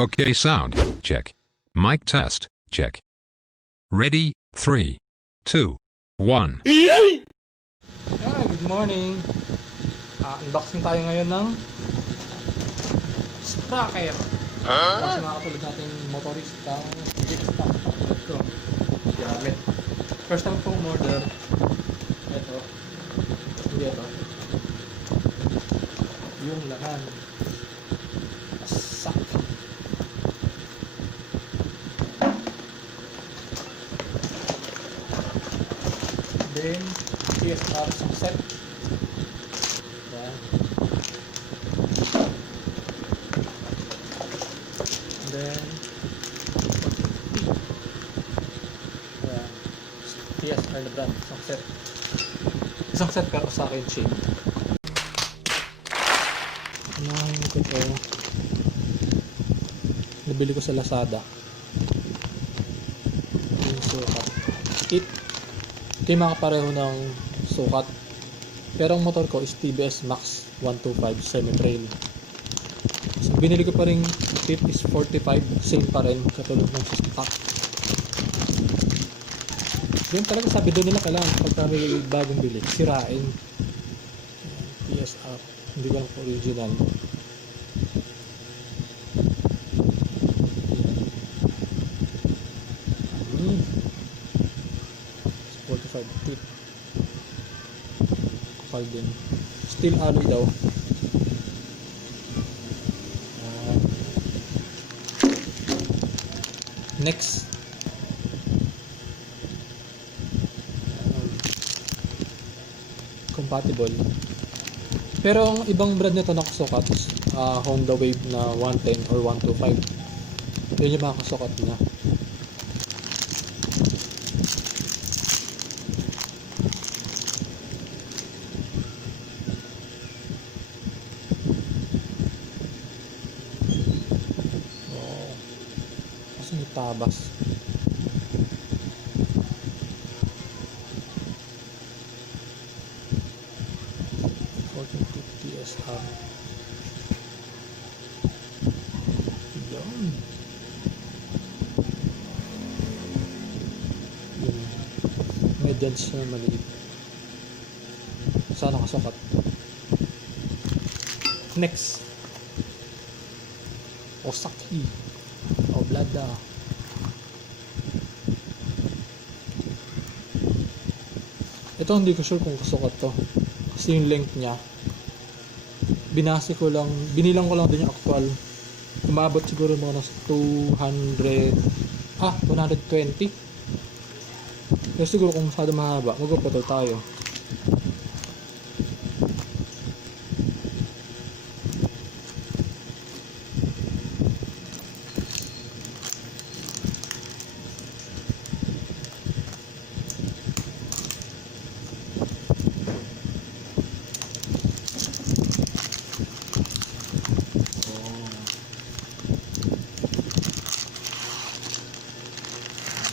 Okay, sound check. Mic test check. Ready? 3, 2, 1. Hi, good morning. Unboxing tayo ngayon ng Sprocket. Kasi mga katulad nating motorista, jeep stock. Let's go. Gamit. First time kong order. Ito. Hindi ito. Yung laman. Asak. Then, TSR isang set. Yan. And then, yan. TSR na brand, isang set. Isang set pero OSAKI Chain. Unahin ko ito. Nabili ko sa Lazada. Yung sukat. Ito yung mga pareho ng sukat. Pero ang motor ko is TVS Max 125 Semi Trail. So binili ko pa rin tip is 45. Same pa rin katulad ng stock. Yung talaga sabi doon nila kailangan pagka may bagong bili sirain. TSR. Hindi ko lang original. Tip kapal din, steel alloy daw. Next, compatible pero ang ibang brand nito nakasukat Honda Wave na 110 or 125. Yun yung mga kasukat niya. May tabas. TSR. Yan. May dents na maliit. Sana kasukat. Next, OSAKI Oblada. Ito hindi ko sure kung kasukat to kasi yung length niya binase ko lang, binilang ko lang din yung actual. Umabot siguro mga nasa 120. Pero siguro kung masyado mahaba magpapatol tayo.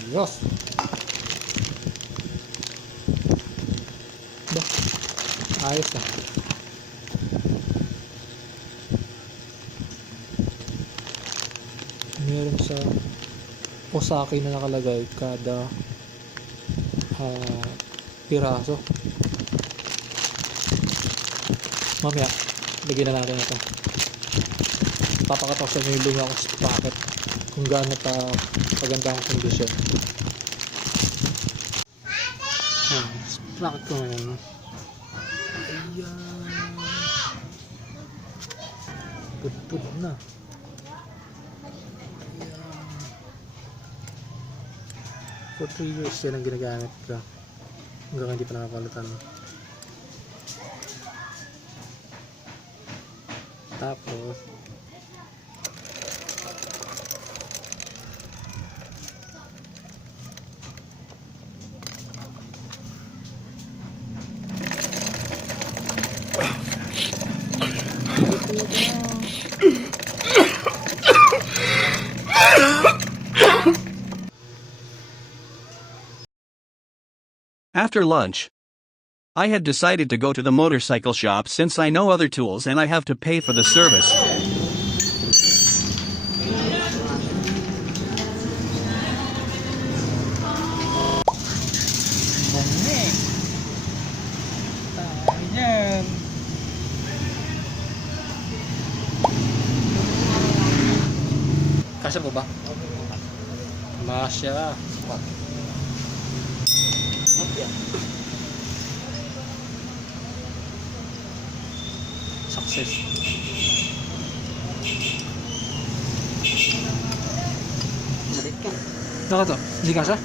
Yes. Ayos na. Meron sa OSAKI na nakalagay kada piraso. Mamaya lagyan na natin ito. Papakatok sa yung luma akong Sprocket kung gaano paganda ang kondisyon. Sprocket ko ngayon. Ayan. Good na. Ayan. For 3 years yan ang ginagamit ko. Hanggang hindi pa nakapalitan. Tapos after lunch, I had decided to go to the motorcycle shop since I know other tools and I have to pay for the service. Kasya po ba? Masya. Success. Malit ka. Saka to? Hindi kasya?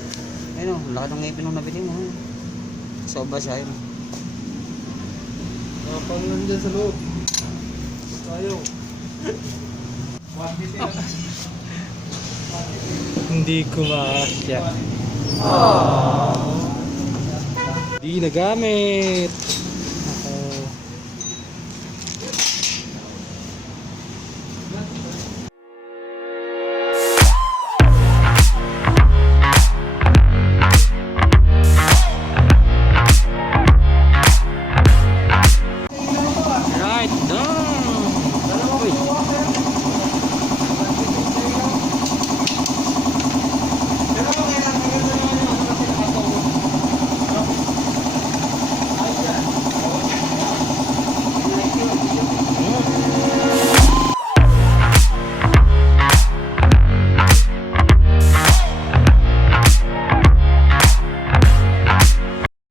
Ayun o, laki ng ngipin nung nabili mo. Sobra siya yun. Pang nandiyan sa loob. Ayaw. Hindi ko makasya. Di nagamit.